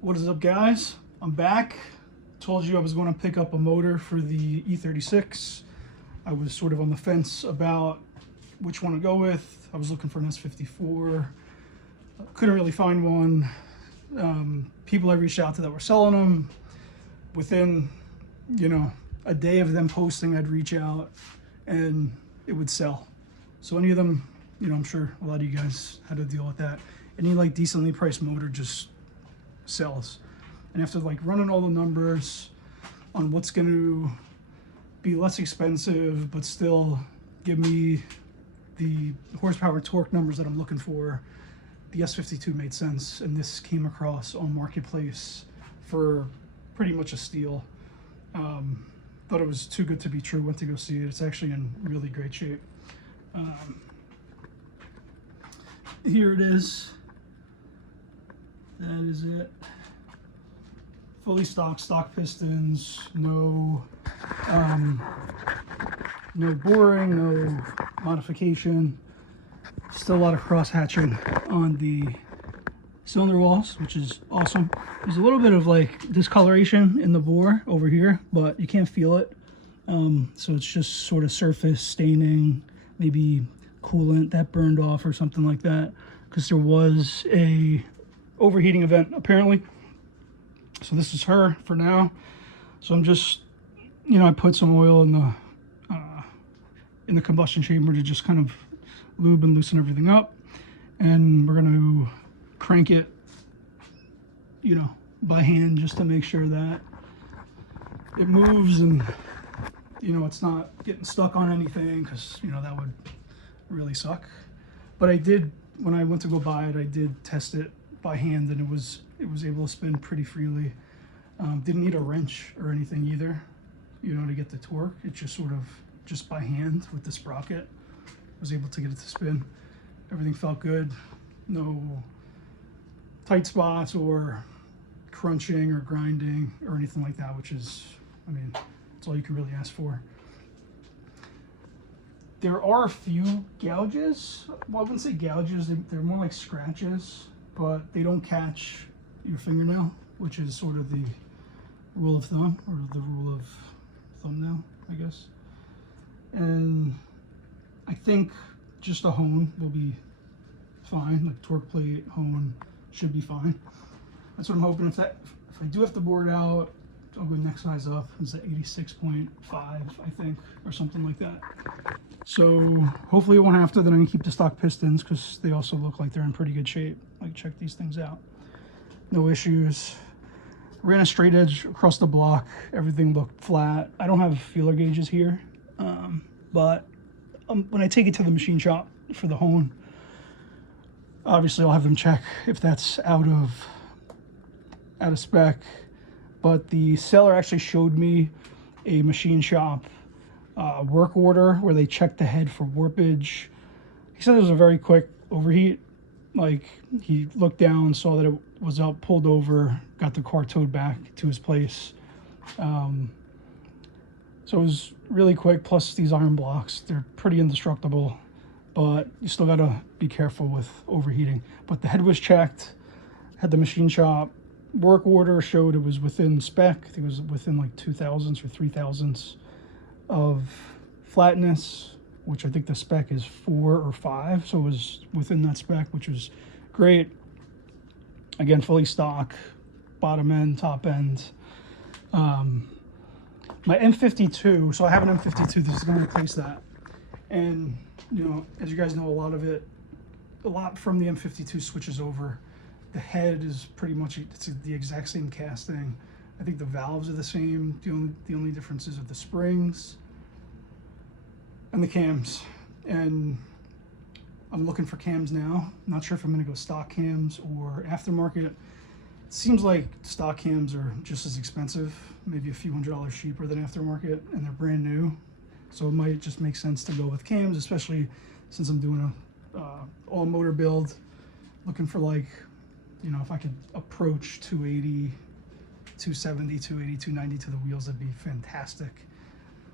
What is up, guys? I'm back. Told you I was going to pick up a motor for the E36. I was sort of on the fence about which one to go with. I was looking for an S54. Couldn't really find one. People I reached out to that were selling them. Within, a day of them posting, I'd reach out and it would sell. So any of them, I'm sure a lot of you guys had to deal with that. Any like decently priced motor just sells. And after like running all the numbers on what's going to be less expensive but still give me the horsepower torque numbers that I'm looking for, the S52 made sense, and this came across on Marketplace for pretty much a steal. Thought it was too good to be true, went to go see it. It's actually in really great shape. Here it is. That is it. Fully stock pistons, no boring, no modification. Still a lot of cross hatching on the cylinder walls, which is awesome. There's a little bit of like discoloration in the bore over here, but you can't feel it. So it's just sort of surface staining, maybe coolant that burned off or something like that, because there was a overheating event apparently. So this is her for now. So I'm just, I put some oil in the combustion chamber to just kind of lube and loosen everything up, and we're going to crank it, by hand, just to make sure that it moves and it's not getting stuck on anything, because that would really suck. But I did, when I went to go buy it, I did test it by hand, and it was able to spin pretty freely. Didn't need a wrench or anything either, to get the torque. It just sort of just by hand with the sprocket was able to get it to spin. Everything felt good. No tight spots or crunching or grinding or anything like that, which is, that's all you can really ask for. There are a few gouges. Well, I wouldn't say gouges, they're more like scratches, but they don't catch your fingernail, which is sort of the rule of thumb, or the rule of thumbnail, I guess. And I think just a hone will be fine, like torque plate, hone should be fine. That's what I'm hoping. If I do have to bore it out, I'll go next size up. It's at 86.5, I think, or something like that. So hopefully it won't have to. Then I can keep the stock pistons, because they also look like they're in pretty good shape. Like, check these things out. No issues. Ran a straight edge across the block. Everything looked flat. I don't have feeler gauges here, but when I take it to the machine shop for the hone, obviously I'll have them check if that's out of spec. But the seller actually showed me a machine shop work order where they checked the head for warpage. He said it was a very quick overheat. Like, he looked down, saw that it was up, pulled over, got the car towed back to his place. So it was really quick. Plus these iron blocks, they're pretty indestructible, but you still gotta be careful with overheating. But the head was checked, had the machine shop work order, showed it was within spec. I think it was within like 2/1000ths or 3/1000ths of flatness, which I think the spec is 4 or 5, so it was within that spec, which was great. Again, fully stock, bottom end, top end. My M52, so I have an M52, this is going to replace that. And, as you guys know, a lot from the M52 switches over. The head is pretty much, it's the exact same casting. I think the valves are the same. The only difference is of the springs and the cams. And I'm looking for cams now. Not sure if I'm going to go stock cams or aftermarket. It seems like stock cams are just as expensive, maybe a few $100s cheaper than aftermarket, and they're brand new. So it might just make sense to go with cams, especially since I'm doing a all motor build, looking for like, if I could approach 280, 270, 280, 290 to the wheels, that'd be fantastic.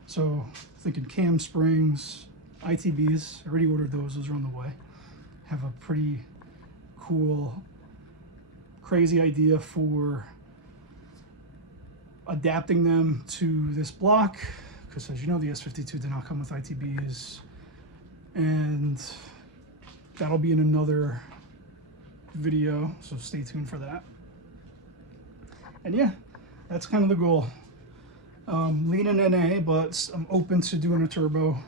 So thinking cam springs, ITBs, I already ordered those are on the way. Have a pretty cool crazy idea for adapting them to this block, because as you know, the S52 did not come with ITBs, and that'll be in another video, so stay tuned for that. And yeah, that's kind of the goal. Leaning NA, but I'm open to doing a turbo.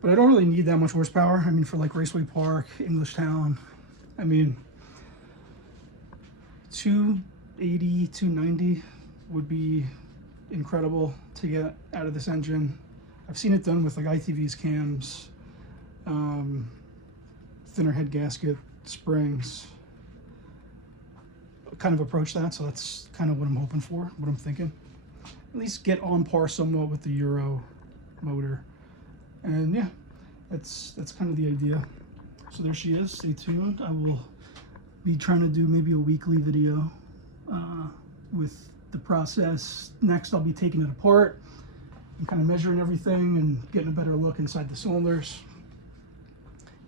But I don't really need that much horsepower. I mean, for like Raceway Park, English Town, I mean, 280, 290 would be incredible to get out of this engine. I've seen it done with like ITVs, cams, thinner head gasket, springs. Kind of approach that, so that's kind of what I'm hoping for, what I'm thinking. At least get on par somewhat with the Euro motor. And yeah, that's kind of the idea. So there she is. Stay tuned. I will be trying to do maybe a weekly video with the process. Next, I'll be taking it apart and kind of measuring everything and getting a better look inside the cylinders.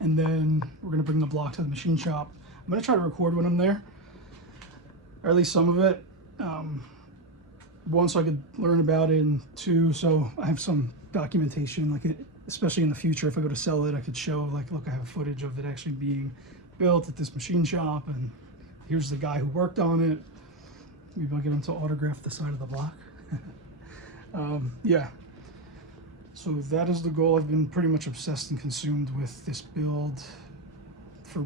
And then we're going to bring the block to the machine shop. I'm going to try to record when I'm there, or at least some of it. One, so I could learn about it, and two, so I have some documentation, like it, especially in the future, if I go to sell it, I could show, like, look, I have footage of it actually being built at this machine shop, and here's the guy who worked on it. Maybe I'll get him to autograph the side of the block. Yeah, so that is the goal. I've been pretty much obsessed and consumed with this build for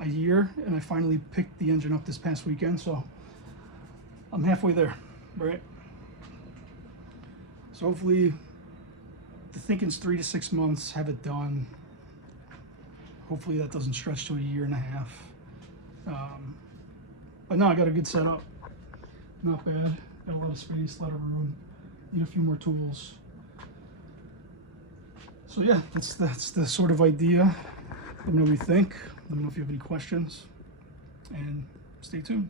a year, and I finally picked the engine up this past weekend, so I'm halfway there, right? So hopefully, the thinking's 3 to 6 months, have it done. Hopefully that doesn't stretch to a year and a half. But no, I got a good setup. Not bad. Got a lot of space, a lot of room. Need a few more tools. So yeah, that's the sort of idea. Let me know what you think. Let me know if you have any questions. And stay tuned.